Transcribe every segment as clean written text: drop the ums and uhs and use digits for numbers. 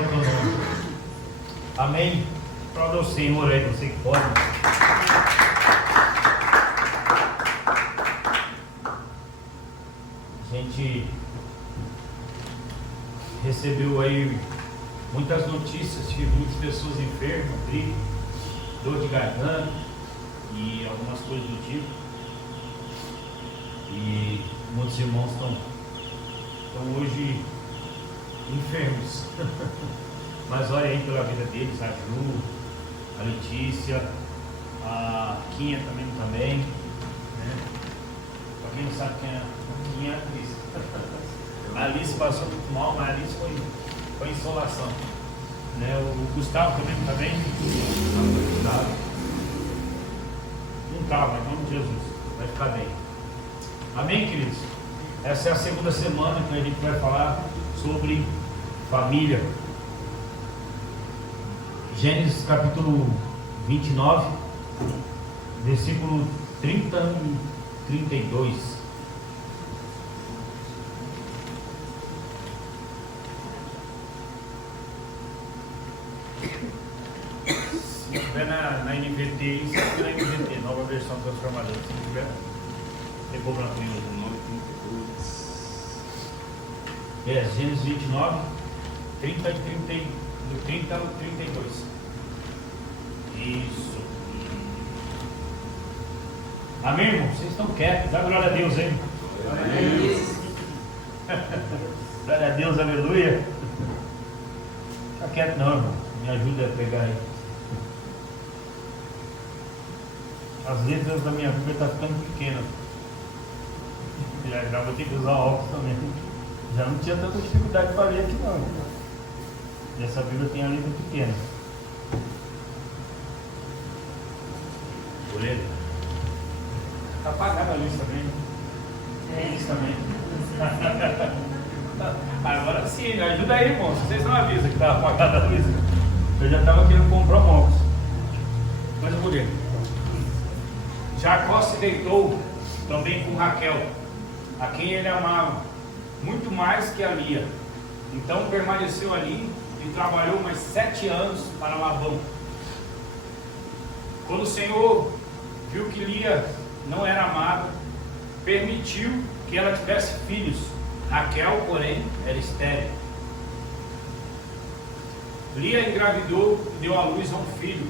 o teu nome. Amém. Aplauda o Senhor aí, você que pode. A gente recebeu aí muitas notícias de muitas pessoas enfermas, gripe, dor de garganta e algumas coisas do tipo. E muitos irmãos estão hoje enfermos. Mas olha aí pela vida deles, a Ju, a Letícia, a Quinha também, né? Pra quem não sabe quem é a Quinha, é a Alice. A Alice passou muito mal, mas a Alice foi insolação, né? O Gustavo também está bem. Não está, mas em nome de Jesus, vai ficar bem. Amém, queridos? Essa é a segunda semana que a gente vai falar sobre família. Gênesis capítulo 29, versículo 30 e 32. Se tiver na NVT, se tiver na NVT, nova versão transformadora, se não tiver, tem problema com o 9:32. Gênesis 29, 30 ao 32. Isso. Amém, irmão? Vocês estão quietos. Dá glória a Deus, hein? Amém. Glória a Deus, aleluia. Não fica quieto não, irmão. Me ajuda a pegar aí. As letras da minha Bíblia estão ficando pequenas. Já vou ter que usar óculos também. Já não tinha tanta dificuldade para ler aqui não. E essa Bíblia tem a letra pequena. Vou ler. Está apagada a luz também. É isso também. Agora sim, ajuda aí, irmão. Vocês não avisam que está apagada a luz. Eu já estava querendo comprar um óculos. Mas eu vou ler. Jacó se deitou também com Raquel, a quem ele amava, muito mais que a Lia. Então permaneceu ali e trabalhou mais 7 anos para Labão. Quando o Senhor viu que Lia não era amada, permitiu que ela tivesse filhos. Raquel, porém, era estéril. Lia engravidou e deu à luz a um filho,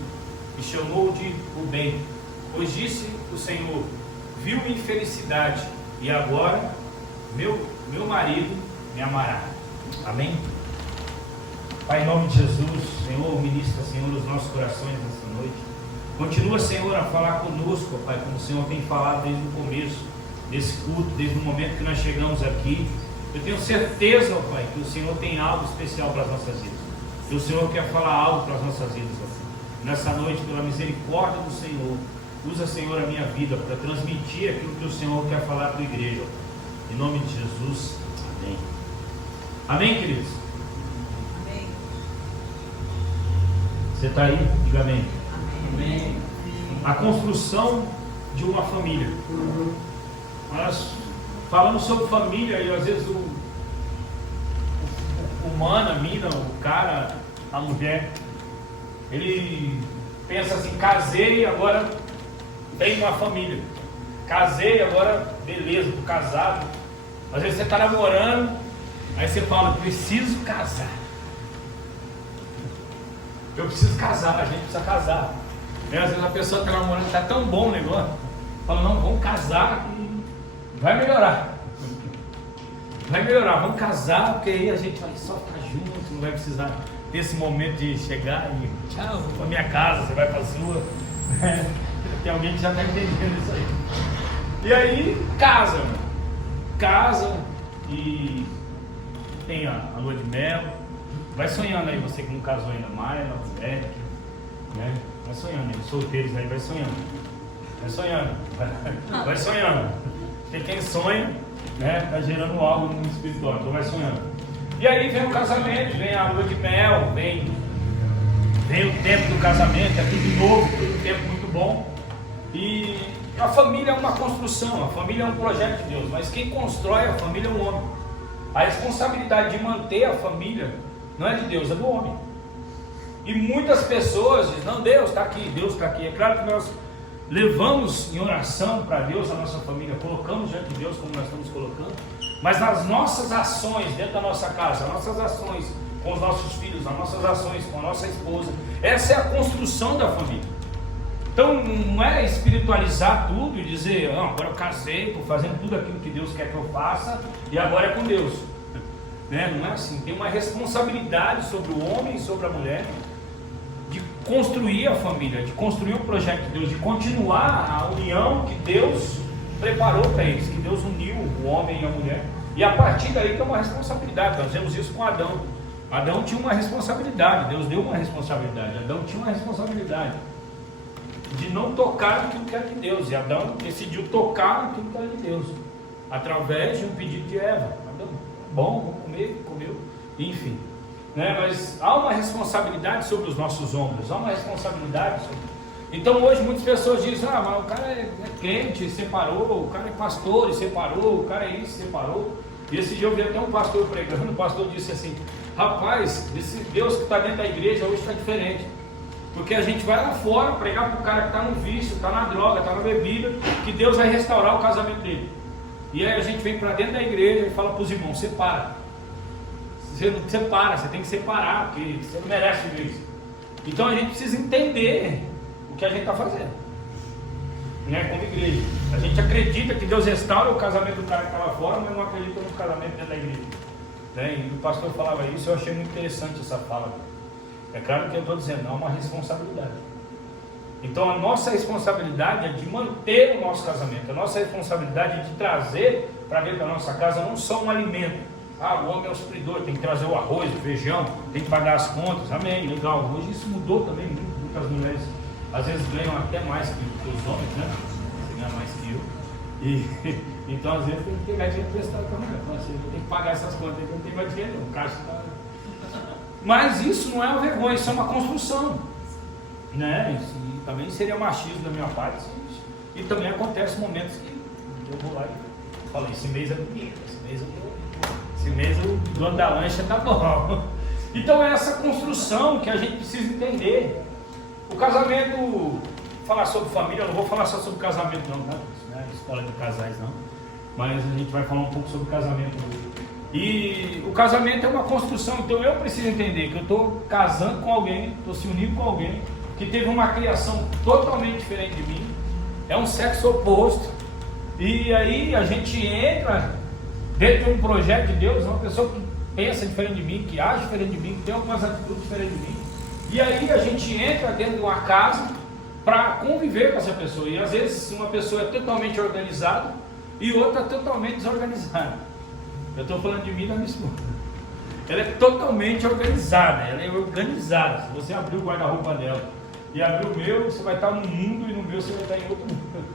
e chamou de Rubem, pois disse o Senhor: viu infelicidade, e agora meu marido me amará. Amém? Pai, em nome de Jesus, Senhor, ministra, Senhor, os nossos corações nessa noite. Continua, Senhor, a falar conosco, Pai, como o Senhor tem falado desde o começo desse culto, desde o momento que nós chegamos aqui. Eu tenho certeza, ó Pai, que o Senhor tem algo especial para as nossas vidas. Que o Senhor quer falar algo para as nossas vidas, ó Pai. Nessa noite, pela misericórdia do Senhor, usa, Senhor, a minha vida para transmitir aquilo que o Senhor quer falar para a igreja. Em nome de Jesus, amém. Amém, queridos? Amém. Você está aí? Diga amém. Amém. A construção de uma família. Nós falamos sobre família e às vezes o humano, a mina, o cara, a mulher, ele pensa assim: casei, agora tenho uma família. Casei, agora beleza, estou casado. Às vezes você está namorando, aí você fala: preciso casar. Eu preciso casar, a gente precisa casar. Às vezes a pessoa está namorando, está tão bom o negócio, fala: não, vamos casar e vai melhorar. Vai melhorar, vamos casar, porque aí a gente vai só ficar junto, não vai precisar desse momento de chegar e tchau, vou para minha casa, você vai para a sua. Tem alguém que já está entendendo isso aí. E aí casa, mano. Casa e tem a lua de mel. Vai sonhando aí, você que não casou ainda mais, Eric, né? Vai sonhando aí, solteiros aí, vai sonhando. Vai sonhando. Vai sonhando. Tem quem sonha, né? Tá gerando algo no espiritual, então vai sonhando. E aí vem o casamento, vem a lua de mel, vem o tempo do casamento, é tudo novo, tudo tempo muito bom. E a família é uma construção, a família é um projeto de Deus, mas quem constrói a família é um homem. A responsabilidade de manter a família não é de Deus, é do homem. E muitas pessoas dizem, não, Deus está aqui, Deus está aqui. É claro que nós levamos em oração para Deus a nossa família, colocamos diante de Deus como nós estamos colocando, mas nas nossas ações dentro da nossa casa, nossas ações com os nossos filhos, as nossas ações com a nossa esposa, essa é a construção da família. Então não é espiritualizar tudo e dizer, não, agora eu casei, estou fazendo tudo aquilo que Deus quer que eu faça e agora é com Deus, né? Não é assim, tem uma responsabilidade sobre o homem e sobre a mulher de construir a família, de construir o projeto de Deus, de continuar a união que Deus preparou para eles, que Deus uniu o homem e a mulher, e a partir daí tem uma responsabilidade. Nós vemos isso com Adão. Adão tinha uma responsabilidade, Deus deu uma responsabilidade. Adão tinha uma responsabilidade de não tocar naquilo que era de Deus, e Adão decidiu tocar naquilo que era de Deus, através de um pedido de Eva. Adão, bom, vamos comer, comeu, enfim, né? Mas há uma responsabilidade sobre os nossos ombros, há uma responsabilidade sobre... Então hoje muitas pessoas dizem, ah, mas o cara é crente e separou, o cara é pastor e separou, o cara é isso e separou. E esse dia eu vi até um pastor pregando, o pastor disse assim, rapaz, esse Deus que está dentro da igreja hoje está diferente. Porque a gente vai lá fora pregar para o cara que está no vício, está na droga, está na bebida, que Deus vai restaurar o casamento dele. E aí a gente vem para dentro da igreja e fala para os irmãos, separa. Você não separa, você tem que separar, porque você não merece viver isso. Então a gente precisa entender o que a gente está fazendo, né, como igreja. A gente acredita que Deus restaura o casamento do cara que está lá fora, mas não acredita no casamento dentro da igreja, né? E o pastor falava isso, eu achei muito interessante essa fala. É claro que eu estou dizendo, não é uma responsabilidade. Então a nossa responsabilidade é de manter o nosso casamento. A nossa responsabilidade é de trazer para dentro da nossa casa não só um alimento. Ah, o homem é o supridor, tem que trazer o arroz, o feijão, tem que pagar as contas. Amém, legal. Hoje isso mudou também muito. Muitas mulheres às vezes ganham até mais que os homens, né? Você ganha mais que eu. E então às vezes tem que pegar dinheiro emprestado para a mulher. Então, assim, tem que pagar essas contas, não tem mais dinheiro, não. O caixa está... Mas isso não é uma vergonha, isso é uma construção, né? E também seria machismo da minha parte. E também acontece momentos que eu vou lá e falo, esse mês é bonito, esse mês o dono da lancha tá bom. Então é essa construção que a gente precisa entender. O casamento, falar sobre família, eu não vou falar só sobre casamento não, tá? Isso não é escola de casais não, mas a gente vai falar um pouco sobre casamento hoje. E o casamento é uma construção, então eu preciso entender que eu estou casando com alguém, estou se unindo com alguém que teve uma criação totalmente diferente de mim, é um sexo oposto, e aí a gente entra dentro de um projeto de Deus, uma pessoa que pensa diferente de mim, que age diferente de mim, que tem algumas atitudes diferentes de mim, e aí a gente entra dentro de uma casa para conviver com essa pessoa, e às vezes uma pessoa é totalmente organizada e outra totalmente desorganizada. Eu estou falando de mim e da minha esposa. Ela é totalmente organizada, ela é organizada. Se você abrir o guarda-roupa dela e abrir o meu, você vai estar num mundo e no meu você vai estar em outro mundo.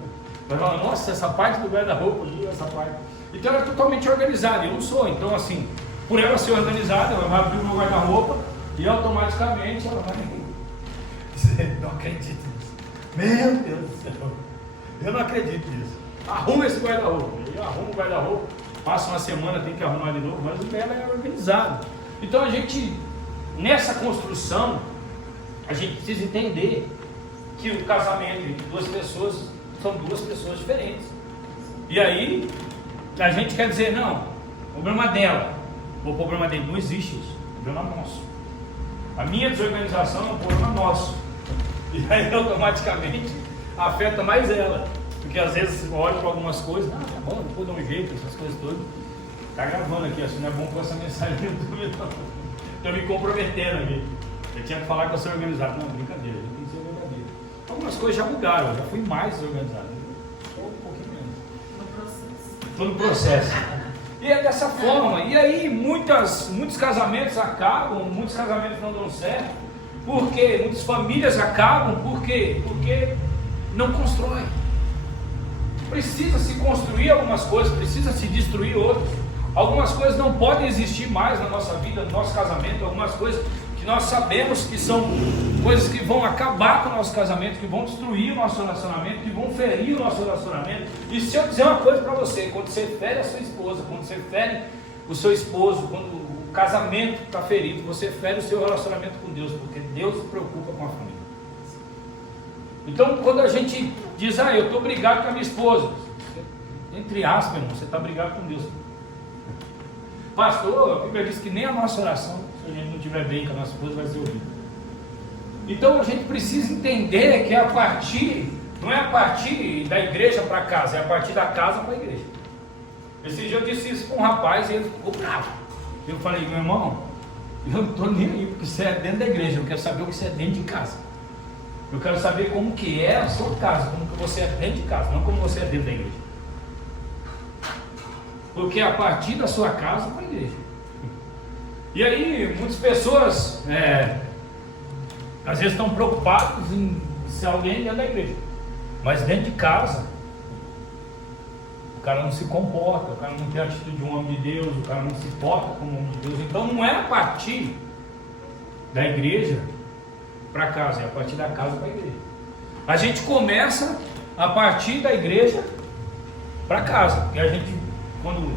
Vai falar, nossa, essa parte do guarda-roupa, essa parte. Então ela é totalmente organizada, eu não sou. Então assim, por ela ser organizada, ela vai abrir o meu guarda-roupa e automaticamente ela vai... Você não acredita nisso. Meu Deus do céu. Eu não acredito nisso. Arruma esse guarda-roupa. Eu arrumo o guarda-roupa. Passa uma semana, tem que arrumar de novo, mas o dela é organizado. Então a gente, nessa construção, a gente precisa entender que o casamento entre duas pessoas são duas pessoas diferentes. E aí, a gente quer dizer, não, o problema dela, ou o problema dele, não existe isso, o problema é nosso. A minha desorganização é um problema nosso. E aí, automaticamente, afeta mais ela. Porque às vezes eu olho para algumas coisas, tá bom, depois dá um jeito, essas coisas todas. Tá gravando aqui, acho que não é bom com essa mensagem no YouTube, não. Estou me comprometendo aqui. Eu tinha que falar que eu sou organizado. Não, brincadeira, eu tenho que ser verdadeiro. Algumas coisas já mudaram, eu já fui mais desorganizado. Estou um pouquinho menos. No processo. Estou no processo. E é dessa forma. E aí muitos casamentos acabam, muitos casamentos não dão certo. Por quê? Muitas famílias acabam, por quê? Porque não constroem. Precisa se construir algumas coisas, precisa se destruir outras. Algumas coisas não podem existir mais na nossa vida, no nosso casamento. Algumas coisas que nós sabemos que são coisas que vão acabar com o nosso casamento, que vão destruir o nosso relacionamento, que vão ferir o nosso relacionamento. E se eu dizer uma coisa para você, quando você fere a sua esposa, quando você fere o seu esposo, quando o casamento está ferido, você fere o seu relacionamento com Deus, porque Deus se preocupa com a família. Então, quando a gente diz, eu estou brigado com a minha esposa, entre aspas, irmão, você está brigado com Deus. Pastor, a Bíblia diz que nem a nossa oração, se a gente não estiver bem com a nossa esposa, vai ser ouvida. Então, a gente precisa entender que não é a partir da igreja para casa, é a partir da casa para a igreja. Esse dia eu disse isso para um rapaz e ele ficou bravo. Eu falei, meu irmão, eu não estou nem aí, porque você é dentro da igreja, eu quero saber o que você é dentro de casa. Eu quero saber como que é a sua casa, como que você é dentro de casa, não como você é dentro da igreja. Porque a partir da sua casa para a igreja. E aí, muitas pessoas, às vezes estão preocupadas em ser alguém dentro da igreja. Mas dentro de casa, o cara não se comporta, o cara não tem a atitude de um homem de Deus, o cara não se porta como um homem de Deus. Então não é a partir da igreja para casa, é a partir da casa para a igreja. A gente começa a partir da igreja para casa, porque a gente, quando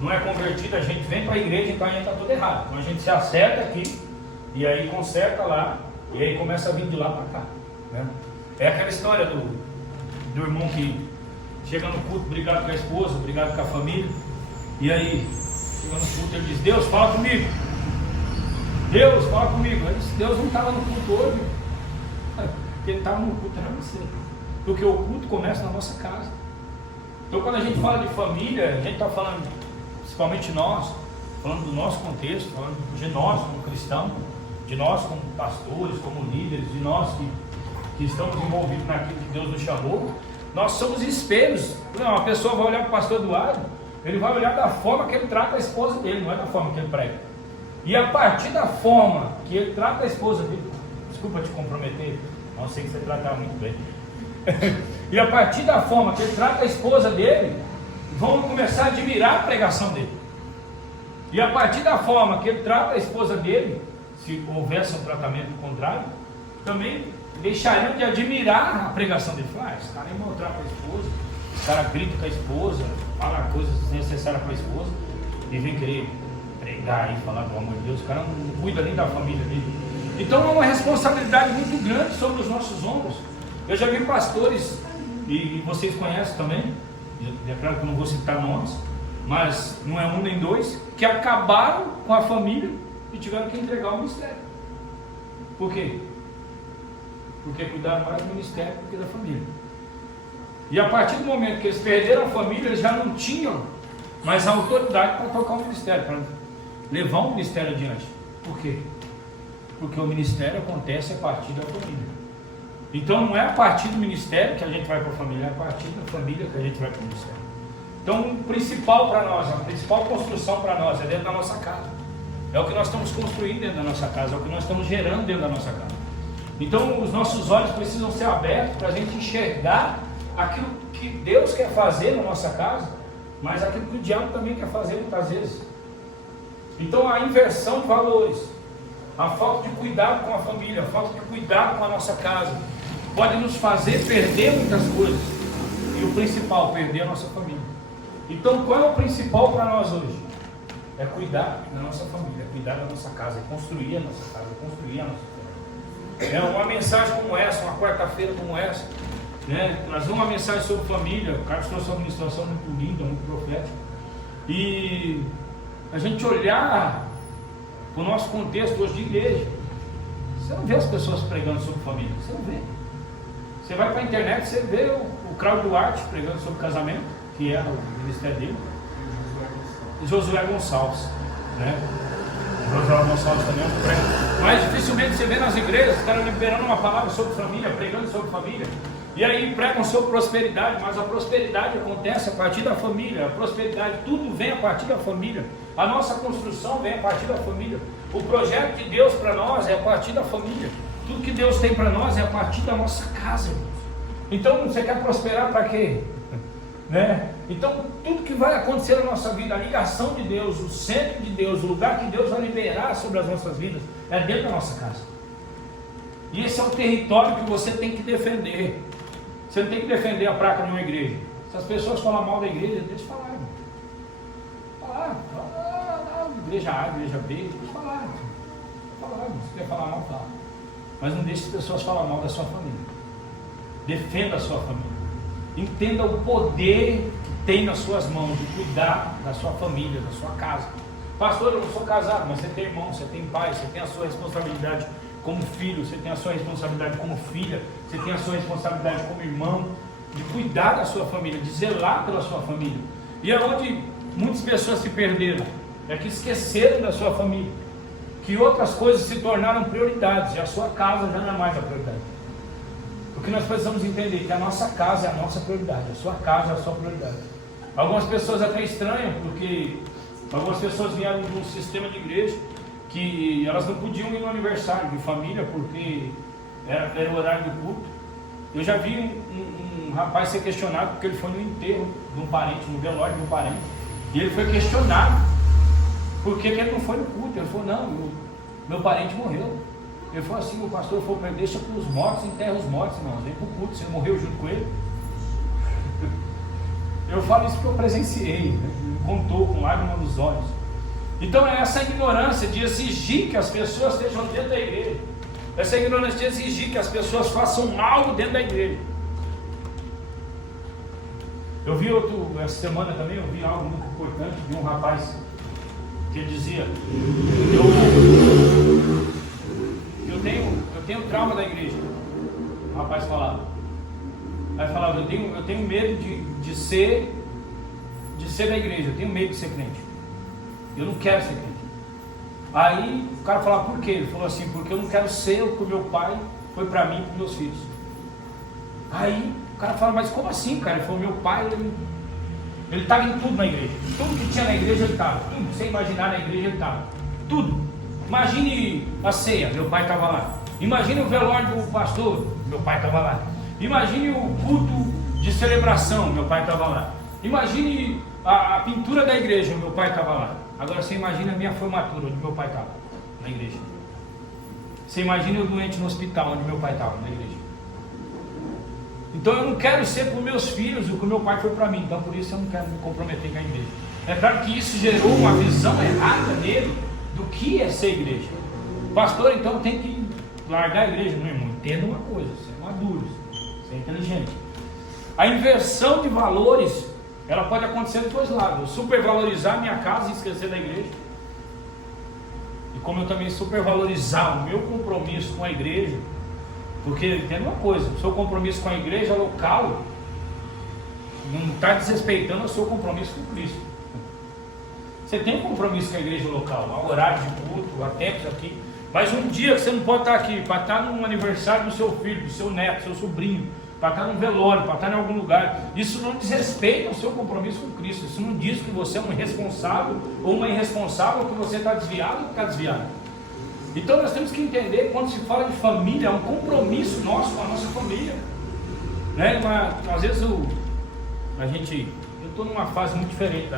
não é convertido, a gente vem para a igreja, então a gente está tudo errado. Então a gente se acerta aqui, e aí conserta lá, e aí começa a vir de lá para cá, né? É aquela história do irmão que chega no culto, brigado com a esposa, brigado com a família, e aí, chega no culto, ele diz, Deus, fala comigo. Deus, fala comigo. Aí disse, Deus não estava no culto hoje, porque ele estava no culto, era você. Porque o culto começa na nossa casa. Então, quando a gente fala de família, a gente está falando, principalmente nós, falando do nosso contexto, falando de nós como cristãos, de nós como pastores, como líderes, de nós que estamos envolvidos naquilo que Deus nos chamou. Nós somos espelhos. Uma pessoa vai olhar para o pastor Eduardo, ele vai olhar da forma que ele trata a esposa dele, não é da forma que ele prega. E a partir da forma que ele trata a esposa dele, desculpa te comprometer, não sei que você trata muito bem. E a partir da forma que ele trata a esposa dele, vão começar a admirar a pregação dele. E a partir da forma que ele trata a esposa dele, se houvesse um tratamento contrário, também deixariam de admirar a pregação dele. Falar, esse cara maltrata a esposa, esse cara grita com a esposa, fala coisas desnecessárias para a esposa, e vem querer pregar e falar do amor de Deus. O cara não cuida nem da família dele. Então é uma responsabilidade muito grande sobre os nossos ombros. Eu já vi pastores, e vocês conhecem também, é claro que eu não vou citar nomes, mas não é um nem dois, que acabaram com a família e tiveram que entregar o ministério. Por quê? Porque cuidaram mais do ministério do que da família. E a partir do momento que eles perderam a família, eles já não tinham mais a autoridade para tocar o ministério, para levar o ministério adiante. Por quê? Porque o ministério acontece a partir da família. Então não é a partir do ministério que a gente vai para a família, é a partir da família que a gente vai para o ministério. Então o principal para nós, a principal construção para nós é dentro da nossa casa. É o que nós estamos construindo dentro da nossa casa, é o que nós estamos gerando dentro da nossa casa. Então os nossos olhos precisam ser abertos para a gente enxergar aquilo que Deus quer fazer na nossa casa, mas aquilo que o diabo também quer fazer muitas vezes. Então a inversão de valores, a falta de cuidado com a família, a falta de cuidado com a nossa casa, pode nos fazer perder muitas coisas. E o principal, perder a nossa família. Então qual é o principal para nós hoje? É cuidar da nossa família, é cuidar da nossa casa, é construir a nossa casa, é construir a nossa família. É uma mensagem como essa, uma quarta-feira como essa, né? Trazer uma mensagem sobre família. O Carlos trouxe uma administração muito linda, muito profética. E a gente olhar para o nosso contexto hoje de igreja, você não vê as pessoas pregando sobre família, você não vê. Você vai para a internet, você vê o Claudio Duarte pregando sobre casamento, que é o ministério dele, e Josué Gonçalves, né? Josué Gonçalves também é um prego. Mas dificilmente você vê nas igrejas, os caras liberando uma palavra sobre família, pregando sobre família. E aí pregam sobre prosperidade, mas a prosperidade acontece a partir da família. A prosperidade, tudo vem a partir da família. A nossa construção vem a partir da família. O projeto de Deus para nós é a partir da família. Tudo que Deus tem para nós é a partir da nossa casa, irmãos. Então você quer prosperar para quê? Né? Então tudo que vai acontecer na nossa vida, a ligação de Deus, o centro de Deus, o lugar que Deus vai liberar sobre as nossas vidas, é dentro da nossa casa. E esse é o território que você tem que defender. Você não tem que defender a placa de uma igreja. Se as pessoas falam mal da igreja, deixa eu falar, irmão. Falar, igreja A, igreja B, pode falar. Se quer falar mal, fala. Mas não deixe as pessoas falar mal da sua família. Defenda a sua família. Entenda o poder que tem nas suas mãos de cuidar da sua família, da sua casa. Pastor, eu não sou casado, mas você tem irmão, você tem pai, você tem a sua responsabilidade como filho, você tem a sua responsabilidade como filha, você tem a sua responsabilidade como irmão, de cuidar da sua família, de zelar pela sua família. E é onde muitas pessoas se perderam, é que esqueceram da sua família, que outras coisas se tornaram prioridades, e a sua casa já não é mais a prioridade. Porque nós precisamos entender que a nossa casa é a nossa prioridade, a sua casa é a sua prioridade. Algumas pessoas até estranham, porque algumas pessoas vieram de um sistema de igreja que elas não podiam ir no aniversário de família, porque era o horário do culto. Eu já vi um rapaz ser questionado porque ele foi no enterro de um parente, no velório de um parente, e ele foi questionado por que ele não foi no culto. Ele falou, não, meu parente morreu. Ele falou assim, o pastor falou para ele, deixa para os mortos, enterra os mortos, irmão, vem para o culto, você morreu junto com ele. Eu falo isso porque eu presenciei, né? Ele contou com lágrimas nos olhos. Então é essa ignorância de exigir que as pessoas estejam dentro da igreja, essa ignorância de exigir que as pessoas façam algo dentro da igreja. Eu vi essa semana também, eu vi algo muito importante de um rapaz que ele dizia, eu tenho trauma da igreja. O rapaz falava. Aí falava, eu tenho medo de ser da igreja, eu tenho medo de ser crente. Eu não quero ser crente. Aí o cara falava, por quê? Ele falou assim, porque eu não quero ser o que o meu pai foi para mim e para meus filhos. Aí o cara fala, mas como assim, cara? Ele falou, meu pai, ele estava em tudo na igreja. Tudo que tinha na igreja ele estava. Tudo que você imaginar na igreja ele estava. Tudo. Imagine a ceia, meu pai estava lá. Imagine o velório do pastor, meu pai estava lá. Imagine o culto de celebração, meu pai estava lá. Imagine a pintura da igreja, meu pai estava lá. Agora você imagina a minha formatura, onde meu pai estava, na igreja. Você imagina o doente no hospital, onde meu pai estava, na igreja. Então eu não quero ser para os meus filhos o que o meu pai foi para mim. Então por isso eu não quero me comprometer com a igreja. É claro que isso gerou uma visão errada nele do que é ser igreja. Pastor, então tem que largar a igreja. Meu irmão, entenda uma coisa, você é maduro, você é inteligente. A inversão de valores, ela pode acontecer dos dois lados. Eu supervalorizar minha casa e esquecer da igreja. E como eu também supervalorizar o meu compromisso com a igreja. Porque entenda uma coisa, o seu compromisso com a igreja local não está desrespeitando o seu compromisso com Cristo. Você tem compromisso com a igreja local, há horário de culto, há tempos aqui. Mas um dia que você não pode estar aqui, para estar no aniversário do seu filho, do seu neto, do seu sobrinho, para estar num velório, para estar em algum lugar, isso não desrespeita o seu compromisso com Cristo. Isso não diz que você é um irresponsável ou uma irresponsável, que você está desviado ou está desviado. Então nós temos que entender, quando se fala de família, é um compromisso nosso com a nossa família, né? Mas, às vezes eu estou numa fase muito diferente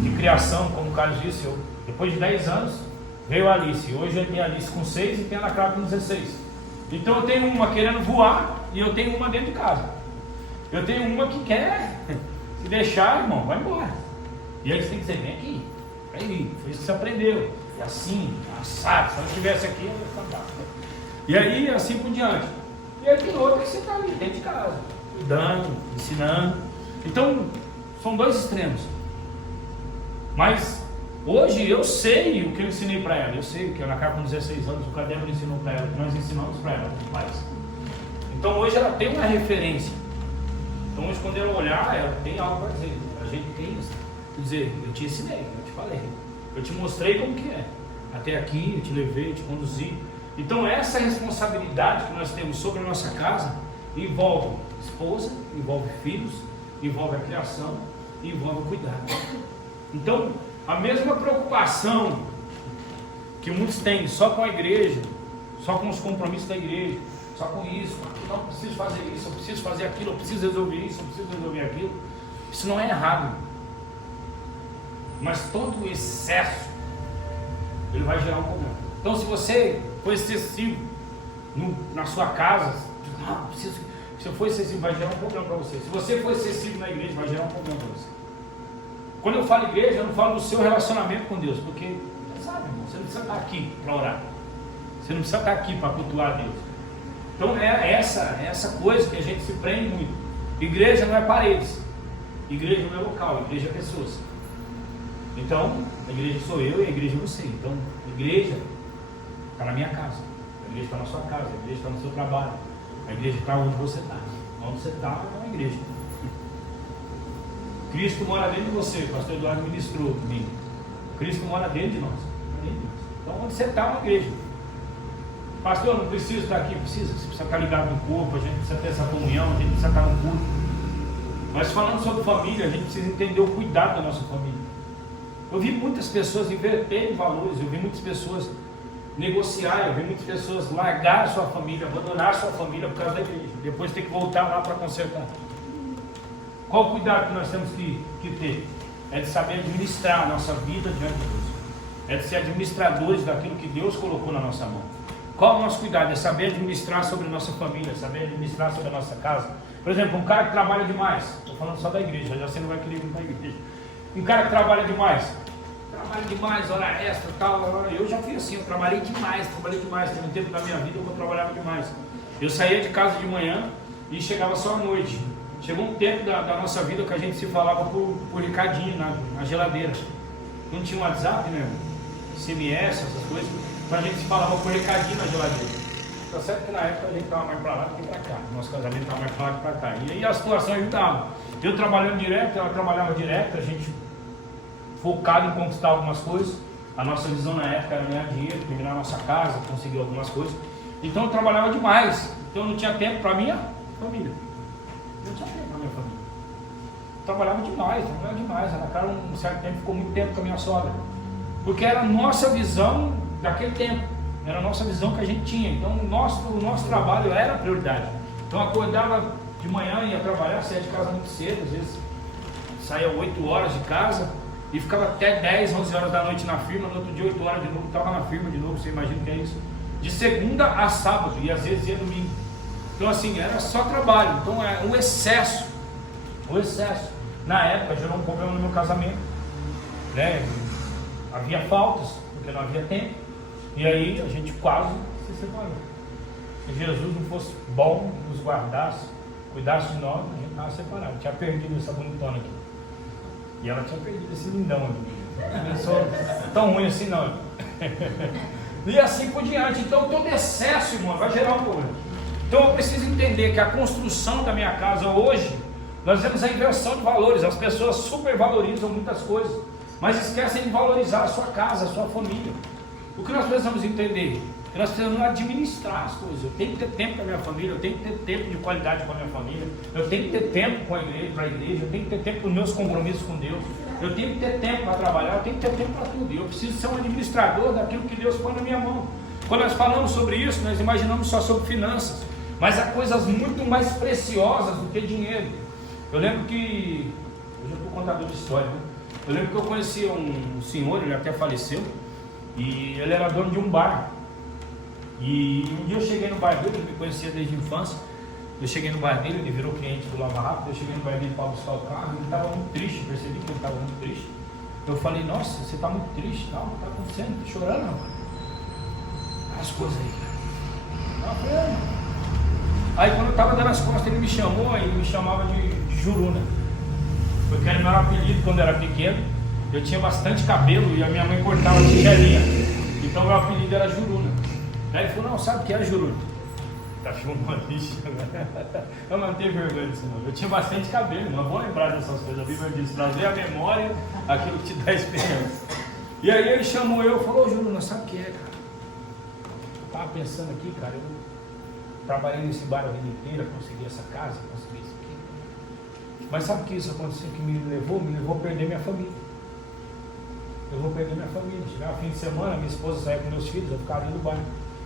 de criação, como o Carlos disse. Depois de 10 anos veio a Alice. Hoje eu tenho a Alice com 6 e tenho a Ana Clara com 16. Então eu tenho uma querendo voar e eu tenho uma dentro de casa. Eu tenho uma que quer se deixar, irmão, vai embora. E aí você tem que dizer, vem aqui, aí, foi isso que você aprendeu. E assim, assado, se eu não estivesse aqui, eu ia ficar. E aí, assim por diante. E aí tem outra que você está ali, dentro de casa, cuidando, ensinando. Então, são dois extremos. Mas, hoje eu sei o que eu ensinei para ela. Eu sei o que a Ana Carla com 16 anos, o Cadebro ensinou para ela, o que nós ensinamos para ela, os pais. Então, hoje ela tem uma referência. Então, hoje quando ela olhar, ela tem algo para dizer. A gente tem isso. Quer dizer, eu te ensinei, eu te falei. Eu te mostrei como que é. Até aqui, eu te levei, eu te conduzi. Então essa responsabilidade que nós temos sobre a nossa casa envolve esposa, envolve filhos, envolve a criação, envolve o cuidado. Então a mesma preocupação que muitos têm só com a igreja, só com os compromissos da igreja, só com isso, não preciso fazer isso, eu preciso fazer aquilo, eu preciso resolver isso, eu preciso resolver aquilo. Isso não é errado. Mas todo o excesso, ele vai gerar um problema. Então se você for excessivo na sua casa, se eu for excessivo, vai gerar um problema para você. Se você for excessivo na igreja, vai gerar um problema para você. Quando eu falo igreja, eu não falo do seu relacionamento com Deus, porque, sabe, irmão, você não precisa estar aqui para orar. Você não precisa estar aqui para cultuar a Deus. Então é essa coisa que a gente se prende muito. Igreja não é paredes. Igreja não é local, igreja é pessoas. Então, a igreja sou eu e a igreja é você. Então, a igreja está na minha casa, a igreja está na sua casa, a igreja está no seu trabalho, a igreja está onde você está. Onde você está é uma igreja. Cristo mora dentro de você, o pastor Eduardo ministrou comigo. Cristo mora dentro de nós. Então, onde você está é uma igreja. Pastor, não preciso estar aqui, precisa. Você precisa estar ligado no corpo, a gente precisa ter essa comunhão, a gente precisa estar no culto. Mas falando sobre família, a gente precisa entender o cuidado da nossa família. Eu vi muitas pessoas inverterem valores, eu vi muitas pessoas negociar, eu vi muitas pessoas largar a sua família, abandonar a sua família por causa da igreja, depois ter que voltar lá para consertar. Qual o cuidado que nós temos que ter? É de saber administrar a nossa vida diante de Deus, é de ser administradores daquilo que Deus colocou na nossa mão. Qual o nosso cuidado? É saber administrar sobre a nossa família, saber administrar sobre a nossa casa. Por exemplo, um cara que trabalha demais, estou falando só da igreja, já você não vai querer ir para a igreja. Um cara que trabalha demais, hora extra, tal. Eu já fui assim, eu trabalhei demais. Teve um tempo da minha vida que eu trabalhava demais. Eu saía de casa de manhã e chegava só à noite. Chegou um tempo da nossa vida que a gente se falava por recadinho na geladeira. Não tinha WhatsApp, né? SMS, essas coisas. Então a gente se falava por recadinho na geladeira. Tá certo que na época a gente estava mais para lá do que para cá. Nosso casamento estava mais para lá do que para cá. E aí a situação ajudava. Eu trabalhando direto, ela trabalhava direto, a gente focado em conquistar algumas coisas. A nossa visão na época era ganhar dinheiro, terminar a nossa casa, conseguir algumas coisas. Então eu trabalhava demais. Então eu não tinha tempo para a minha família. Eu não tinha tempo para a minha família. Eu trabalhava demais. Ana Carla, um certo tempo, ficou muito tempo com a minha sogra. Porque era a nossa visão daquele tempo. Era a nossa visão que a gente tinha. Então o nosso trabalho era a prioridade. Então eu acordava de manhã, ia trabalhar, saía de casa muito cedo, às vezes saía 8 horas de casa e ficava até 10, 11 horas da noite na firma. No outro dia 8 horas de novo, estava na firma de novo. Você imagina o que é isso? De segunda a sábado, e às vezes ia domingo. Então assim, era só trabalho. Então é um excesso. Na época gerou um problema no meu casamento, né? Havia faltas, porque não havia tempo. E aí a gente quase se separou. Se Jesus não fosse bom, nos guardasse, cuidasse de nós, a gente estava separado. Tinha perdido essa bonitona aqui. E ela tinha perdido esse lindão aqui. Eu não sou tão ruim assim não. E assim por diante. Então todo excesso, irmão, vai gerar um problema. Então eu preciso entender que a construção da minha casa hoje, nós vemos a inversão de valores. As pessoas supervalorizam muitas coisas, mas esquecem de valorizar a sua casa, a sua família. O que nós precisamos entender? Que nós precisamos administrar as coisas. Eu tenho que ter tempo com a minha família, eu tenho que ter tempo de qualidade com a minha família, eu tenho que ter tempo para a igreja, eu tenho que ter tempo para os meus compromissos com Deus, eu tenho que ter tempo para trabalhar, eu tenho que ter tempo para tudo. Eu preciso ser um administrador daquilo que Deus põe na minha mão. Quando nós falamos sobre isso, nós imaginamos só sobre finanças, mas há coisas muito mais preciosas do que dinheiro. Eu lembro que, hoje eu estou contador de história, né? Eu lembro que eu conheci um senhor, ele até faleceu, e ele era dono de um bar. E um dia eu cheguei no bar dele, ele me conhecia desde a infância. Eu cheguei no bar dele, ele virou cliente do Lava Rápido. Eu cheguei no bar dele para buscar o carro, ele estava muito triste, percebi que ele estava muito triste. Eu falei, nossa, você está muito triste, não, o que está acontecendo? Está chorando, não? As coisas aí. Não, aí quando eu estava dando as costas, ele me chamou, ele me chamava de Juruna. Porque era o meu apelido quando eu era pequeno. Eu tinha bastante cabelo e a minha mãe cortava tigelinha. Então meu apelido era Juruna. Aí ele falou, não, sabe o que é Juruna? Tá filmando isso, né? Eu não tenho vergonha disso não. Eu tinha bastante cabelo, não vou lembrar dessas coisas. A Bíblia diz, trazer a memória aquilo que te dá esperança. E aí ele chamou eu e falou, Juruna, sabe o que é, cara? Eu tava pensando aqui, cara, eu trabalhei nesse bar a vida inteira, consegui essa casa, consegui isso aqui. Mas sabe o que isso aconteceu que me levou? Me levou a perder minha família. Eu vou perder minha família. Chegava fim de semana, minha esposa saía com meus filhos, eu ficava ali no bar,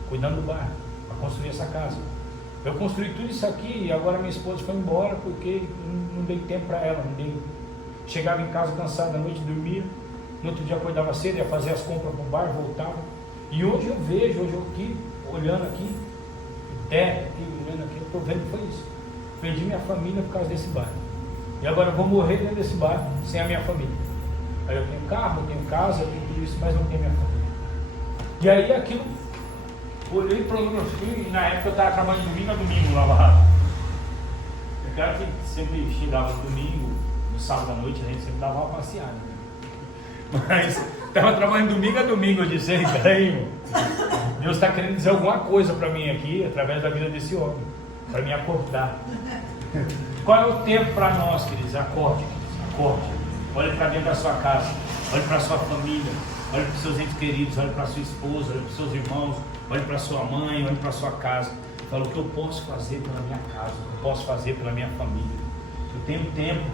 cuidando do bar, para construir essa casa. Eu construí tudo isso aqui e agora minha esposa foi embora porque não dei tempo para ela, não dei. Chegava em casa cansado à noite, dormia, no outro dia acordava cedo, ia fazer as compras para o bar, voltava. E hoje eu vejo, hoje eu aqui, olhando aqui, teto aqui, olhando aqui, eu estou vendo que foi isso. Perdi minha família por causa desse bar. E agora eu vou morrer dentro desse bar sem a minha família. Aí eu tenho carro, eu tenho casa, eu tenho tudo isso, mas não tenho minha família. E aí aquilo, olhei para os meus filhos, e na época eu estava trabalhando domingo a domingo lá barrado. Eu quero que sempre chegava no domingo, no sábado à noite, a gente sempre dava uma passeada. Né? Mas estava trabalhando domingo a domingo, eu disse, peraí, irmão, Deus está querendo dizer alguma coisa para mim aqui, através da vida desse homem, para me acordar. Qual é o tempo para nós, queridos? Acorde, queridos, acorde. Olhe para dentro da sua casa, olhe para a sua família, olhe para os seus entes queridos, olhe para a sua esposa, olhe para os seus irmãos, olhe para a sua mãe, olhe para a sua casa. Fala o que eu posso fazer pela minha casa, o que eu posso fazer pela minha família. Eu tenho tempo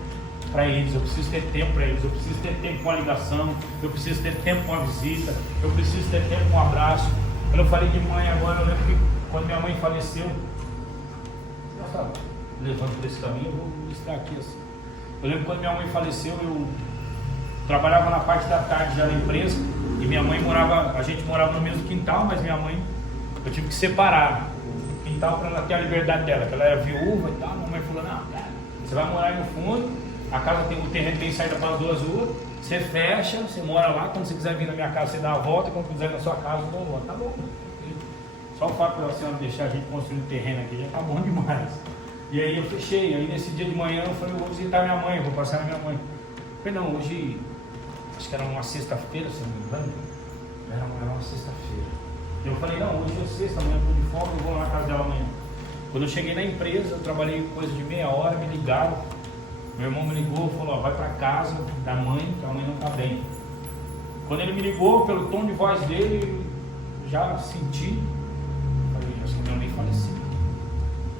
para eles, eu preciso ter tempo para eles, eu preciso ter tempo com a ligação, eu preciso ter tempo com a visita, eu preciso ter tempo com um abraço. Quando eu falei de mãe agora, eu lembro que quando minha mãe faleceu, levando por esse caminho, eu vou estar aqui assim. Eu lembro quando minha mãe faleceu, eu trabalhava na parte da tarde já na empresa, e minha mãe morava, a gente morava no mesmo quintal, mas minha mãe, eu tive que separar o quintal para ela ter a liberdade dela, que ela era viúva e tal. Minha mãe falou, não, cara, você vai morar aí no fundo, a casa tem, o terreno tem saída para as duas ruas, você fecha, você mora lá, quando você quiser vir na minha casa, você dá a volta, quando quiser ir na sua casa, você dá a volta. Tá bom. Só o fato da senhora deixar a gente construir um terreno aqui já tá bom demais. E aí eu fechei, aí nesse dia de manhã eu falei, eu vou visitar minha mãe, eu vou passar na minha mãe. Eu falei, não, hoje, acho que era uma sexta-feira, se não me engano, era uma sexta-feira. Eu falei, não, hoje é sexta, amanhã eu tô de folga, eu vou lá na casa dela amanhã. Quando eu cheguei na empresa, eu trabalhei coisa de meia hora, me ligaram, meu irmão me ligou, falou, ó, vai pra casa da mãe, que a mãe não tá bem. Quando ele me ligou, pelo tom de voz dele, eu já senti, falei, acho que minha mãe faleceu.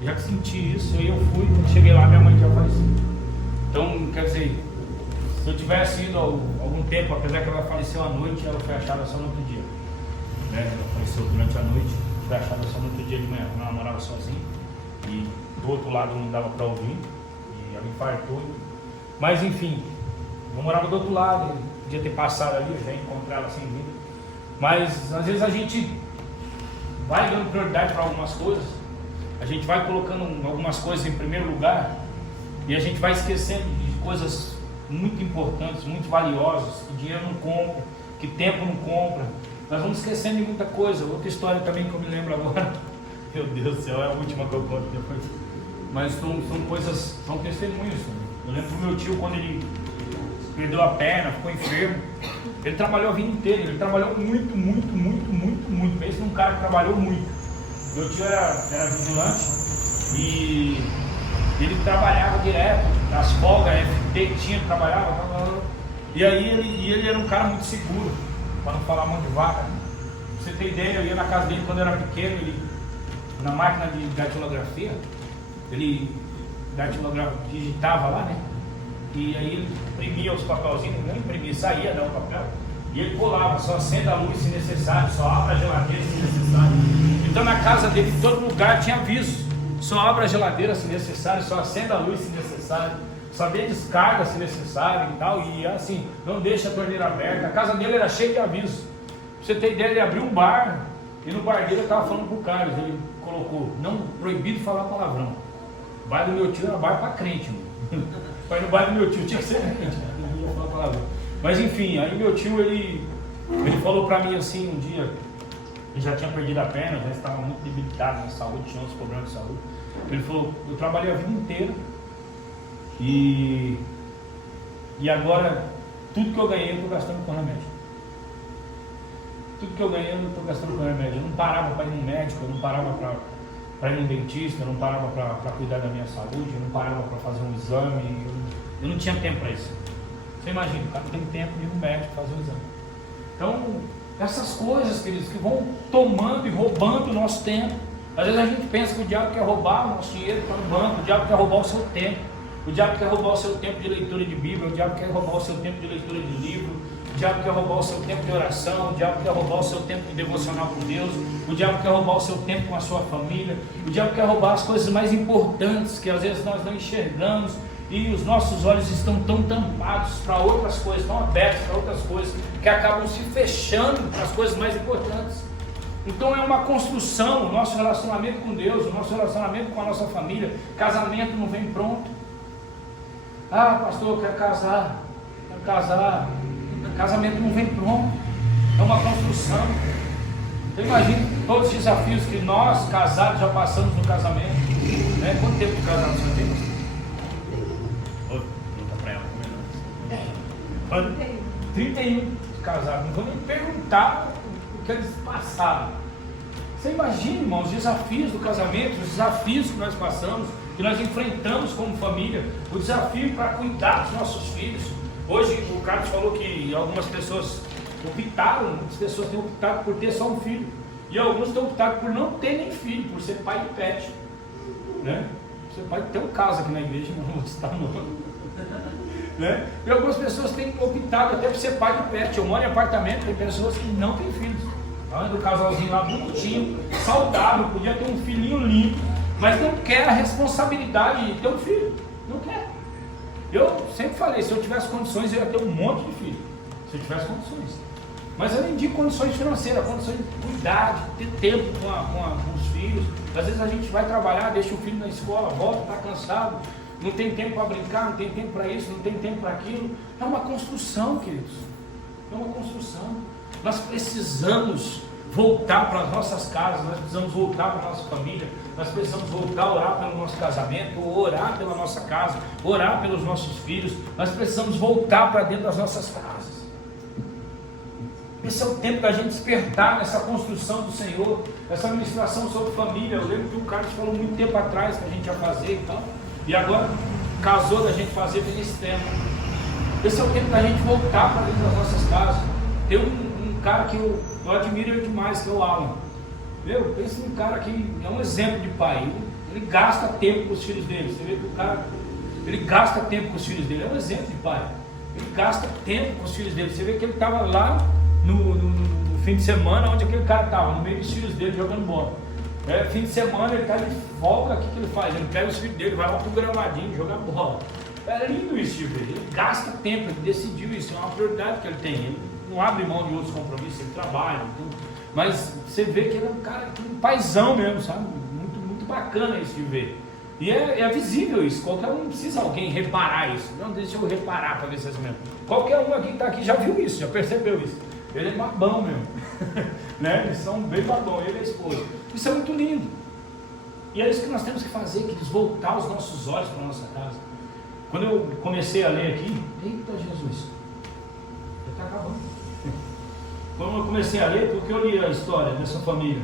Já que senti isso, aí eu fui, quando cheguei lá, minha mãe já faleceu. Então, quer dizer, se eu tivesse ido algum tempo, apesar que ela faleceu à noite, ela foi achada só no outro dia. Né? Ela faleceu durante a noite, foi achada só no outro dia de manhã, quando ela morava sozinha. E do outro lado não dava para ouvir, e ela infartou. Mas enfim, eu morava do outro lado, podia ter passado ali, eu já encontrei ela sem vida. Mas às vezes a gente vai dando prioridade para algumas coisas. A gente vai colocando algumas coisas em primeiro lugar e a gente vai esquecendo de coisas muito importantes, muito valiosas, que dinheiro não compra, que tempo não compra. Nós vamos esquecendo de muita coisa. Outra história também que eu me lembro agora, meu Deus do céu, é a última que eu conto depois. Mas são coisas, são testemunhos. Eu lembro do meu tio, quando ele perdeu a perna, ficou enfermo, ele trabalhou a vida inteira, ele trabalhou muito. Pensa num cara que trabalhou muito. Meu tio era vigilante e ele trabalhava direto, nas folgas, FT tinha, trabalhava. E aí ele era um cara muito seguro, para não falar mão de vaca. Pra você ter ideia, eu ia na casa dele quando eu era pequeno, ele, na máquina de datilografia, ele digitava lá, né? E aí ele imprimia os papelzinhos, não imprimia, saía, dava o papel. E ele colava, só acenda a luz se necessário, só abra a geladeira se necessário. Então na casa dele, em todo lugar tinha aviso. Só abra a geladeira se necessário, só acenda a luz se necessário, só dê descarga se necessário e tal. E assim, não deixa a torneira aberta. A casa dele era cheia de avisos. Pra você ter ideia, ele abriu um bar e no bar dele ele estava falando pro Carlos, ele colocou, não, proibido falar palavrão. O bar do meu tio era bar para crente, mano. Mas no bar do meu tio tinha que ser crente, não ia falar palavrão. Mas enfim, aí meu tio, ele falou pra mim assim um dia, ele já tinha perdido a perna, já estava muito debilitado na saúde, tinha uns problemas de saúde. Ele falou, eu trabalhei a vida inteira e agora tudo que eu ganhei eu estou gastando com remédio. Tudo que eu ganhei eu estou gastando com remédio. Eu não parava para ir num médico, eu não parava para ir num dentista, eu não parava para cuidar da minha saúde, eu não parava para fazer um exame, eu não tinha tempo para isso. Você imagina, o cara não tem tempo de ir no médico fazer um exame. Então, essas coisas, queridos, que vão tomando e roubando o nosso tempo. Às vezes a gente pensa que o diabo quer roubar o nosso dinheiro para o banco, o diabo quer roubar o seu tempo, o diabo quer roubar o seu tempo de leitura de Bíblia, o diabo quer roubar o seu tempo de leitura de livro, o diabo quer roubar o seu tempo de oração, o diabo quer roubar o seu tempo de devocional com Deus, o diabo quer roubar o seu tempo com a sua família, o diabo quer roubar as coisas mais importantes que às vezes nós não enxergamos. E os nossos olhos estão tão tampados para outras coisas, tão abertos para outras coisas, que acabam se fechando para as coisas mais importantes. Então é uma construção, o nosso relacionamento com Deus, o nosso relacionamento com a nossa família. Casamento não vem pronto. Ah, pastor, eu quero casar. Casamento não vem pronto, é uma construção. Então imagine todos os desafios que nós, casados, já passamos no casamento. Né? Quanto tempo de casado você tem? Pergunta para ela. 31 de casado. Não vou nem perguntar o que eles passaram. Você imagina, irmão, os desafios do casamento, os desafios que nós passamos, que nós enfrentamos como família, o desafio para cuidar dos nossos filhos. Hoje o Carlos falou que algumas pessoas optaram, muitas pessoas têm optado por ter só um filho, e alguns têm optado por não ter nem filho, por ser pai de pet, né? Ser pai tem um caso aqui na igreja, não vou citar nome, né? E algumas pessoas têm optado até por ser pai de pet. Eu moro em apartamento, tem pessoas que não têm filhos. Olha o casalzinho lá bonitinho, saudável, podia ter um filhinho lindo, mas não quer a responsabilidade de ter um filho, não quer. Eu sempre falei, se eu tivesse condições, eu ia ter um monte de filho, se eu tivesse condições. Mas eu nem digo condições financeiras, condições de cuidar, de ter tempo com os filhos. Às vezes a gente vai trabalhar, deixa o filho na escola, volta, está cansado, não tem tempo para brincar, não tem tempo para isso, não tem tempo para aquilo. É uma construção, queridos, é uma construção. Nós precisamos voltar para as nossas casas, nós precisamos voltar para a nossa família, nós precisamos voltar a orar pelo nosso casamento, orar pela nossa casa, orar pelos nossos filhos. Nós precisamos voltar para dentro das nossas casas. Esse é o tempo da gente despertar nessa construção do Senhor, essa ministração sobre família. Eu lembro que o Carlos falou muito tempo atrás que a gente ia fazer e tal, e agora casou da gente fazer nesse tempo. Esse é o tempo da gente voltar para dentro das nossas casas. Tem um cara que eu admiro ele demais, que é o Alan. Meu, pensa num cara que é um exemplo de pai. Ele gasta tempo com os filhos dele. Você vê que o cara, ele gasta tempo com os filhos dele. É um exemplo de pai. Ele gasta tempo com os filhos dele. Você vê que ele estava lá no fim de semana, onde aquele cara estava, no meio dos filhos dele jogando bola. Fim de semana ele está de folga, o que ele faz? Ele pega os filhos dele, vai lá pro gramadinho jogar bola. É lindo isso de ver. Ele gasta tempo, ele decidiu isso, é uma prioridade que ele tem. Ele não abre mão de outros compromissos, ele trabalha, tudo. Mas você vê que ele é um cara, um paizão mesmo, sabe? Muito bacana isso de ver. E é visível isso, qualquer um, não precisa alguém reparar isso. Não, deixa eu reparar para ver se é assim mesmo. Qualquer um aqui que está aqui já viu isso, já percebeu isso. Ele é babão mesmo, né? Eles são bem babão, ele é a esposa. Isso é muito lindo. E é isso que nós temos que fazer, queridos, voltar os nossos olhos para a nossa casa. Quando eu comecei a ler aqui, eita Jesus, já está acabando. Quando eu comecei a ler, porque eu li a história dessa família,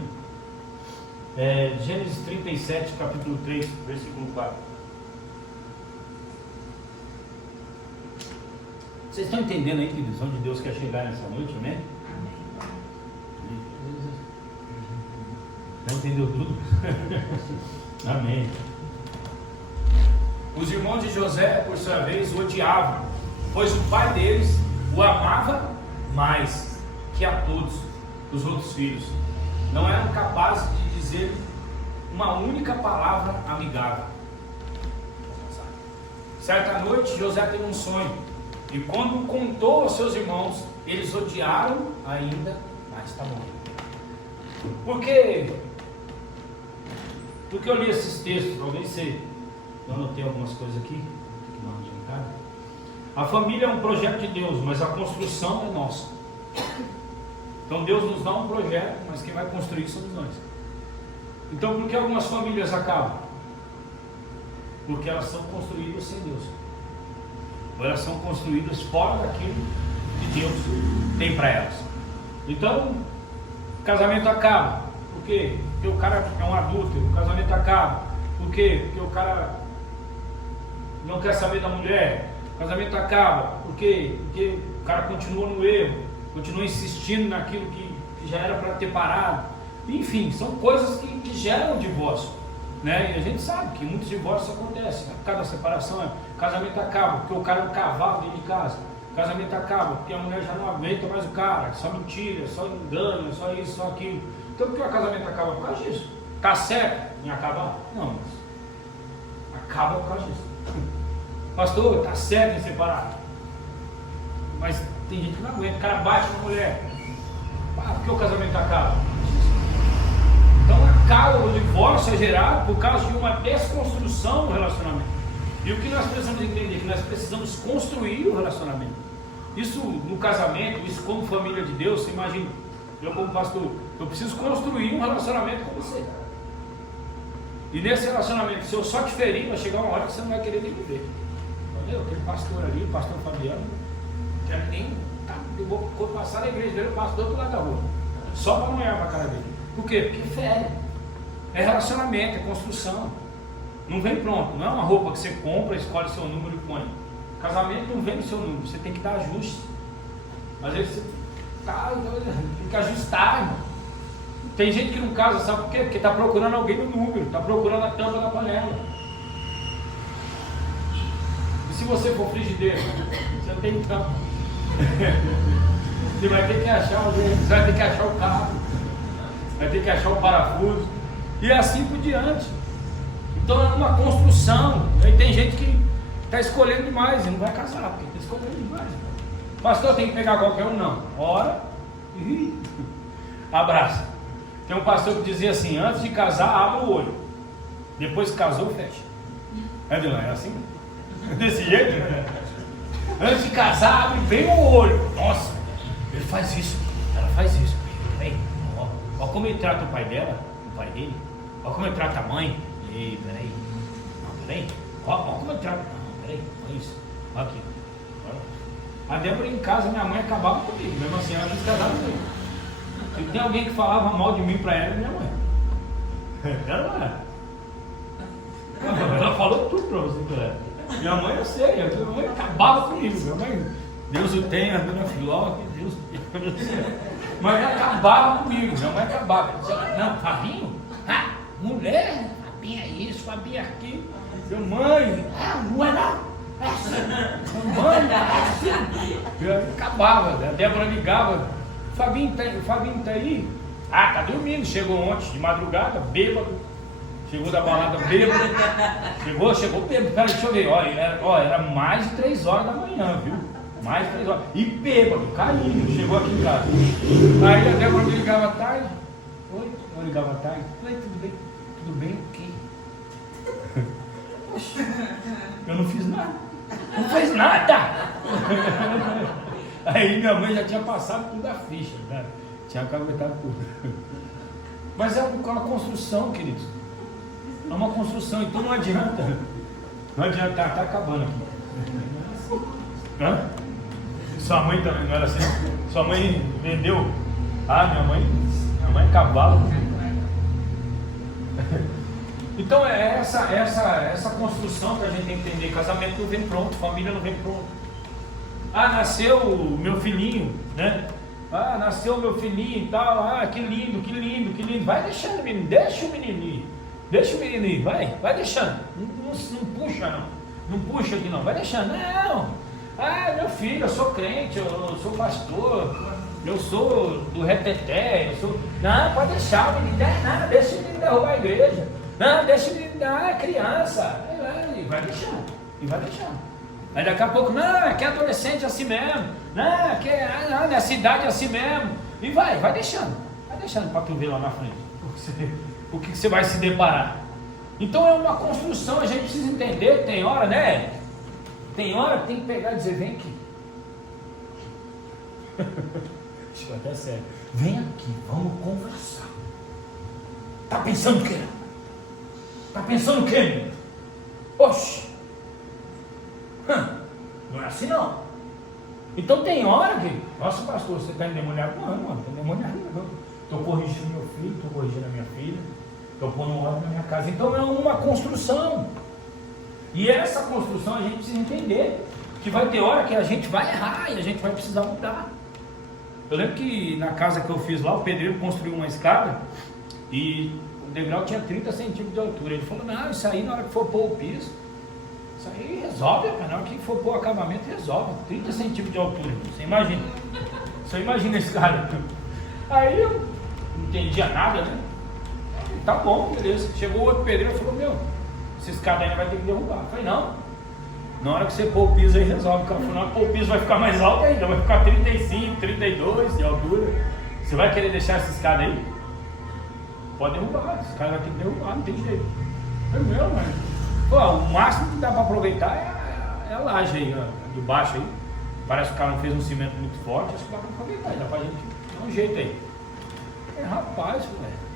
Gênesis 37, capítulo 3, versículo 4. Vocês estão entendendo aí, queridos, onde Deus quer chegar nessa noite, amém? Não entendeu tudo? Amém. Os irmãos de José, por sua vez, o odiavam, pois o pai deles o amava mais que a todos os outros filhos. Não eram capazes de dizer uma única palavra amigável. Certa noite, José teve um sonho, e quando contou aos seus irmãos, eles odiaram ainda mais. Tá bom. Porque eu li esses textos, talvez você... Eu anotei algumas coisas aqui, a família é um projeto de Deus, mas a construção é nossa. Então Deus nos dá um projeto, mas quem vai construir somos nós. Então por que algumas famílias acabam? Porque elas são construídas sem Deus, ou elas são construídas fora daquilo que Deus tem para elas. Então o casamento acaba. Por quê? Porque o cara é um adúltero. O casamento acaba. Por quê? Porque o cara não quer saber da mulher. O casamento acaba. Por quê? Porque o cara continua no erro, continua insistindo naquilo que já era para ter parado. Enfim, são coisas que geram divórcio, né? E a gente sabe que muitos divórcios acontecem. Por causa da separação, o casamento acaba porque o cara é um cavalo dentro de casa. O casamento acaba porque a mulher já não aguenta mais o cara, só mentira, só engano, só isso, só aquilo. Então por que o casamento acaba? Por causa disso. Está certo em acabar? Não, mas acaba por causa disso. Pastor, está certo em separar, mas tem gente que não aguenta, o cara bate na mulher. Por que o casamento acaba? Então acaba, o divórcio é gerado por causa de uma desconstrução do relacionamento. E o que nós precisamos entender? Que nós precisamos construir o relacionamento. Isso no casamento, isso como família de Deus, você imagina, eu como pastor, eu preciso construir um relacionamento com você. E nesse relacionamento, se eu só te ferir, vai chegar uma hora que você não vai querer nem me ver. Entendeu? Aquele pastor ali, o pastor Fabiano, não quero nem. Eu vou passar na igreja dele, eu passo do outro lado da rua. Só para não olhar para a cara dele. Por quê? Porque fere. É relacionamento, é construção. Não vem pronto, não é uma roupa que você compra, escolhe seu número e põe. Casamento não vem no seu número, você tem que dar ajuste. Às vezes você tem que ajustar, irmão. Tem gente que não casa, sabe por quê? Porque está procurando alguém no número, está procurando a tampa da panela. E se você for frigideiro, você não tem tampa. Você vai ter que achar alguém, você vai ter que achar o cabo, vai ter que achar o parafuso, e assim por diante. Então é uma construção. Aí tem gente que está escolhendo demais e não vai casar, porque está escolhendo demais. Pastor, tem que pegar qualquer um? Não. Ora e abraça. Tem um pastor que dizia assim: antes de casar, abra o olho, depois que casou, fecha. É, Dilão, é assim? Desse jeito? Antes de casar, abre bem o olho. Nossa, ele faz isso, ela faz isso. Peraí, ó como ele trata o pai dela, o pai dele. Ó como ele trata a mãe. Ei, peraí. Não, peraí. Ó como ele trata. Não, peraí, olha isso. Ó aqui. A Débora em casa, minha mãe acabava comigo. Mesmo assim, ela quis casar comigo. E tem alguém que falava mal de mim pra ela, minha mãe. Ela não era. Ela falou tudo pra você, galera. Minha mãe, eu sei, minha mãe acabava comigo. Minha mãe, Deus o tenha, a dona Filó, Deus o tenha. Mas ela acabava comigo, minha mãe acabava. Não, Fabinho? Ah, mulher, Fabinho é isso, Fabinho é aquilo. Meu mãe, não é não. É assim. Mãe, é assim. Eu acabava, a Débora ligava. Fabinho tá aí? Ah, tá dormindo, chegou ontem de madrugada, bêbado. Chegou da balada bêbado. Chegou bêbado. Pera, deixa eu ver. Ó, era mais de 3 horas da manhã, viu? Mais de 3 horas. E bêbado, caindo. Chegou aqui em casa. Aí a Débora me ligava à tarde. Oi, eu ligava à tarde. Oi, tudo bem? Tudo bem o quê? Poxa, eu não fiz nada. Não fez nada! Aí minha mãe já tinha passado tudo a ficha, né? Tinha acabatado tudo. Mas é uma construção, queridos. É uma construção, então não adianta. Não adianta, tá acabando aqui. Hã? Sua mãe também não era assim? Sua mãe vendeu? Ah, minha mãe cavalo. Então é essa construção que a gente tem que entender. Casamento não vem pronto, família não vem pronto. Ah, nasceu o meu filhinho, né? Ah, nasceu o meu filhinho e tal. Ah, que lindo, que lindo, que lindo. Vai deixando o menino, deixa o menino ir. Deixa o menino ir, vai deixando. Não puxa não. Não puxa aqui não, vai deixando. Não. Ah, meu filho, eu sou crente, eu sou pastor, eu sou do reteté, eu sou. Não, pode deixar o menino, não, deixa o menino derrubar a igreja. Não, deixa o menino, é criança. E vai deixando, e vai deixando. Aí daqui a pouco, não, é que é adolescente assim mesmo. Não, é que nessa idade é assim mesmo. E vai deixando. Vai deixando para tu ver lá na frente. O que você vai se deparar. Então é uma construção, a gente precisa entender, tem hora, né? Tem hora que tem que pegar e dizer, vem aqui. Acho que até sério. Vem aqui, vamos conversar. Tá pensando o quê? Tá pensando o quê, menino? Oxe! Não é assim não. Então tem hora que, nossa pastor, você está endemoniado? Não, mano, não estou endemoniado não. Estou corrigindo meu filho, estou corrigindo a minha filha, estou pondo ordem na minha casa. Então é uma construção. E essa construção a gente precisa entender que vai ter hora que a gente vai errar e a gente vai precisar mudar. Eu lembro que na casa que eu fiz lá, o pedreiro construiu uma escada e o degrau tinha 30 centímetros de altura. Ele falou, não, isso aí na hora que for pôr o piso, isso aí resolve, rapaz, na hora que for pôr o acabamento, resolve. 30 centímetros de altura, você imagina. Você imagina esse cara. Aí eu não entendia nada, né? Tá bom, beleza. Chegou o outro pedreiro e falou, meu, essa escada ainda vai ter que derrubar. Eu falei, não. Na hora que você pôr o piso aí, resolve. O cara falou, na hora que pôr o piso vai ficar mais alto ainda, vai ficar 35, 32 de altura. Você vai querer deixar essa escada aí? Pode derrubar, essa escada vai ter que derrubar, não tem jeito. Eu falei, meu, mas... Pô, o máximo que dá para aproveitar é a laje aí, ó, de baixo aí. Parece que o cara não fez um cimento muito forte, acho que dá para aproveitar, dá pra gente dar um jeito aí. Rapaz, velho.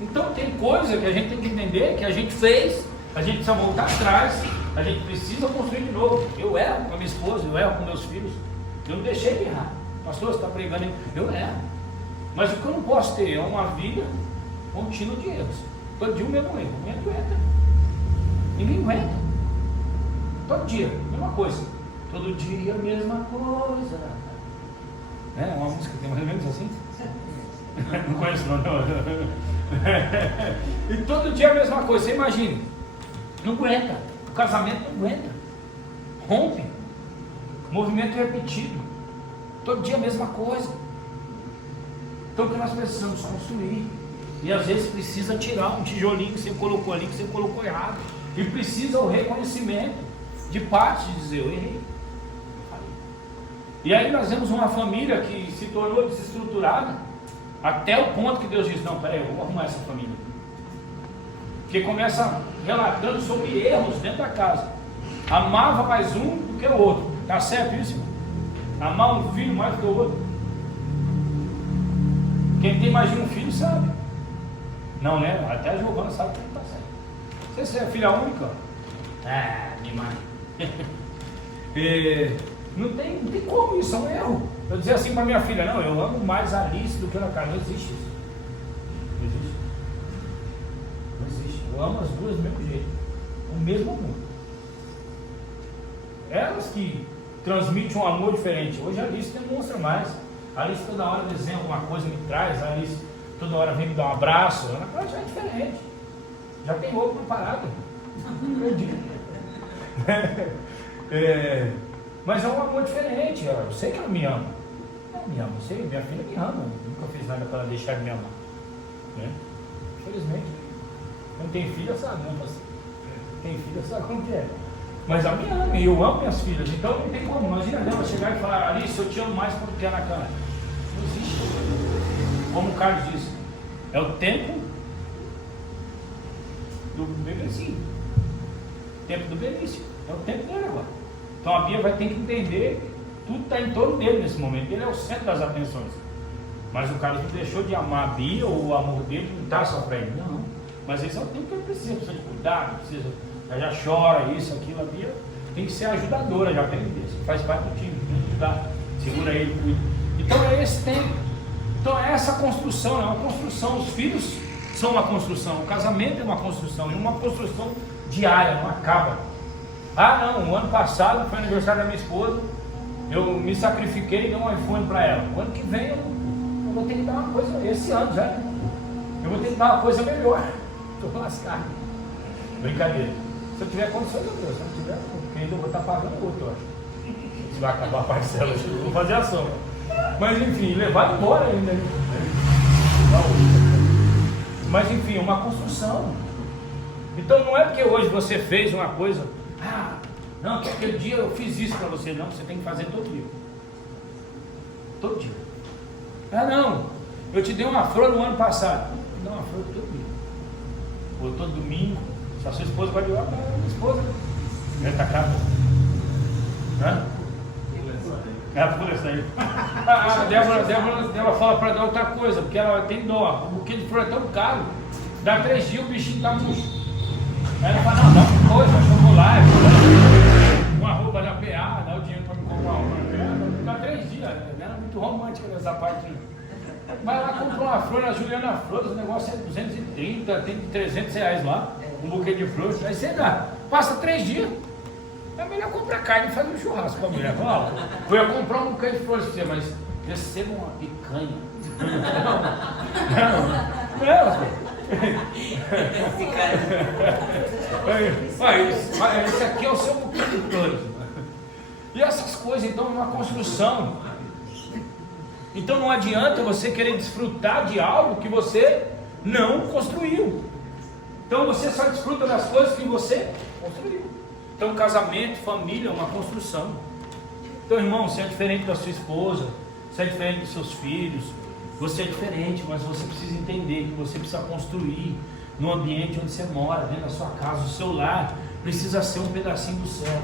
Então tem coisa que a gente tem que entender que a gente fez, a gente precisa voltar atrás, a gente precisa construir de novo. Eu erro com a minha esposa, eu erro com meus filhos, eu não deixei de errar. Pastor, você está pregando aí, eu erro. Mas o que eu não posso ter é uma vida contínua de erros. Todo dia o mesmo erro, ninguém aguenta. Ninguém aguenta. Todo dia, mesma coisa. Todo dia a mesma coisa. É uma música que tem mais ou menos assim? Não conheço não. E todo dia a mesma coisa, você imagine. Não aguenta. O casamento não aguenta. Rompe. Movimento repetido. Todo dia a mesma coisa. Então o que nós precisamos construir. E às vezes precisa tirar um tijolinho que você colocou ali, que você colocou errado. E precisa o reconhecimento de parte de dizer, eu errei. E aí nós vemos uma família que se tornou desestruturada até o ponto que Deus diz, não, peraí, eu vou arrumar essa família. Porque começa relatando sobre erros dentro da casa. Amava mais um do que o outro. Está certo isso, irmão? Amar um filho mais do que o outro. Quem tem mais de um filho sabe. Não, né? Até a Giovana sabe que não está certo. Você é filha única? Minha mãe. Não tem como isso, é um erro. Eu dizer assim para minha filha, não, eu amo mais a Alice do que a Ana Carla. Não existe isso. Não existe. Não existe. Eu amo as duas do mesmo jeito. O mesmo amor. Elas que transmitem um amor diferente. Hoje a Alice demonstra mais. A Alice toda hora desenha alguma coisa, me traz. A Alice toda hora vem me dar um abraço. A Ana Carla já é diferente. Já tem outro preparado. Não acredito. Mas é um amor diferente. Eu sei que ela me ama. Ela me ama. Eu sei, minha filha me ama. Eu nunca fiz nada para ela deixar de me amar. Né? Infelizmente. Quem tem filha sabe, né? Quem tem filha sabe como que é. Mas ela me ama e eu amo minhas filhas. Então não tem como. Imagina ela chegar e falar, Alice, eu te amo mais do que a Ana Carla. Não existe. Como o Carlos disse, é o tempo do bebezinho. Tempo do bebezinho. É o tempo dele agora. Então a Bia vai ter que entender, tudo está em torno dele nesse momento, ele é o centro das atenções. Mas o Carlos não deixou de amar a Bia, ou o amor dele não está só para ele, não. Mas esse é o tempo que ele precisa de cuidado, precisa, já chora, isso, aquilo. A Bia tem que ser ajudadora, já aprendeu, faz parte do time, tem que ajudar, segura ele, cuida. Então é esse tempo. Então é essa construção, é uma construção, os filhos são uma construção, o casamento é uma construção, e uma construção diária, não acaba. Ah não, o ano passado foi aniversário da minha esposa, eu me sacrifiquei e dei um iPhone para ela. O ano que vem eu vou ter que dar uma coisa, esse ano já, eu vou ter que dar uma coisa melhor. Estou lascado. Brincadeira. Se eu tiver condições, eu dou. Se não tiver, porque ainda eu vou estar pagando outro, eu acho. Se vai acabar a parcela, eu vou fazer a soma. Mas enfim, levar embora ainda. Mas enfim, uma construção. Então não é porque hoje você fez uma coisa, não, que aquele dia eu fiz isso para você. Não, você tem que fazer todo dia. Todo dia. Não, eu te dei uma flor no ano passado. Eu te dou uma flor todo dia. Ou todo domingo. Se a sua esposa vai dizer, minha esposa. Ela está cá. Ela pula isso aí. A Débora fala para dar outra coisa, porque ela tem dó. O buquê de flor é tão caro. Dá 3 dias o bichinho está murcho. Aí ela fala, não, dá uma coisa, chocolate, uma roupa da PA, dá o dinheiro para me comprar uma roupa da PA. Dá 3 dias, ela é muito romântica nessa parte. Vai lá comprar uma flor na Juliana Flores, o negócio é 230, tem de 300 reais lá, um buquê de flores. Aí você dá, passa 3 dias. É melhor comprar carne e fazer um churrasco para a mulher. Fala, eu ia comprar um buquê de flores para você, mas receba uma picanha. Esse aqui é o seu buquê de flores. E essas coisas, então, é uma construção. Então não adianta você querer desfrutar de algo que você não construiu. Então você só desfruta das coisas que você construiu. Então casamento, família é uma construção. Então irmão, você é diferente da sua esposa, você é diferente dos seus filhos, você é diferente, mas você precisa entender que você precisa construir no ambiente onde você mora, dentro da sua casa, o seu lar precisa ser um pedacinho do céu.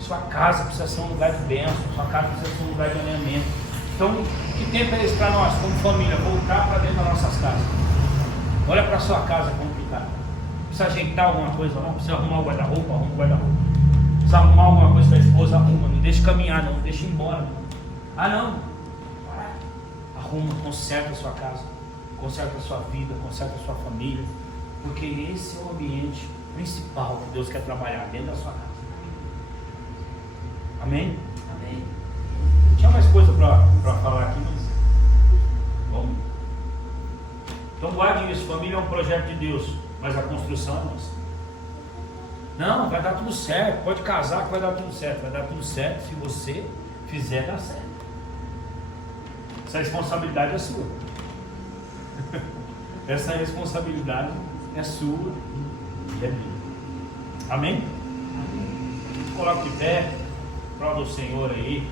Sua casa precisa ser um lugar de bênção, sua casa precisa ser um lugar de alinhamento. Então, que tempo é esse para nós, como família? Voltar para dentro das nossas casas. Olha para a sua casa como que está. Precisa ajeitar alguma coisa lá? Precisa arrumar o guarda-roupa? Arruma o guarda-roupa. Precisa arrumar alguma coisa para a esposa? Arruma. Não deixe caminhar, não deixe ir embora. Ah, não. Arruma, conserta a sua casa, conserta a sua vida, conserta a sua família. Porque esse é o ambiente principal que Deus quer trabalhar dentro da sua casa. Amém? Amém. Tinha mais coisa para falar aqui, mas vamos. Então guarde isso, família é um projeto de Deus, mas a construção é nossa. Não, vai dar tudo certo, pode casar que vai dar tudo certo. Vai dar tudo certo se você fizer dar certo. Essa responsabilidade é sua. Essa responsabilidade é sua e é minha. Amém? Coloque de pé, prova do Senhor aí.